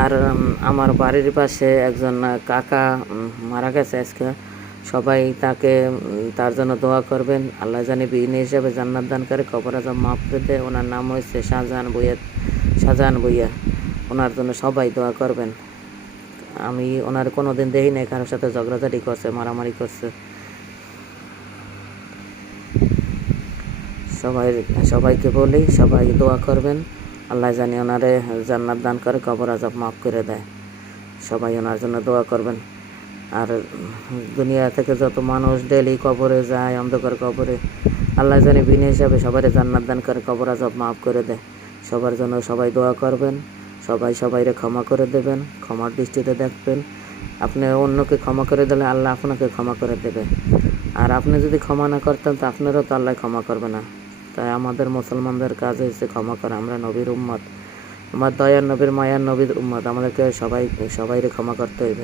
আর আমার বাড়ির পাশে একজন কাকা মারা গেছে আজকে। সবাই তার জন্য দোয়া করবেন। আল্লাহ জানি বিনে হিসাবে জান্নাত দান করে, কবর আযাব মাফ করে দেয়। ওনার নাম হয়েছে শাহজাহান ভুঁইয়া। ওনার জন্য সবাই দোয়া করবেন। আমি ওনার কোনোদিন দেখি নাই কারোর সাথে ঝগড়াঝাটি করছে, মারামারি করছে। সবাইকে বলি সবাই দোয়া করবেন, আল্লাহ জানি ওনারে জান্নাত দান করে, কবর আযাব মাফ করে দেয়। সবাই ওনার জন্য দোয়া করবেন। আর দুনিয়া থেকে যত মানুষ ডেলি কবরে যায়, অন্ধকার কবরে, আল্লাহ জানি বিনা হিসাবে সবাই জান্নাত দান করে, কবর আযাব মাফ করে দেয়। সবার জন্য সবাই দোয়া করবেন। সবাইরে ক্ষমা করে দেবেন, ক্ষমার দৃষ্টিতে দেখবেন। আপনি অন্যকে ক্ষমা করে দিলে আল্লাহ আপনাকে ক্ষমা করে দেবে। আর আপনি যদি ক্ষমা না করতেন তো আপনারও তো আল্লাহ ক্ষমা করবে না। তাই আমাদের মুসলমানদের কাজ হচ্ছে ক্ষমা করা। আমরা নবীর উম্মত, আমার দয়ার নবীর মায়ার নবীর উম্মত, আমাদেরকে সবাইরে ক্ষমা করতে হইবে।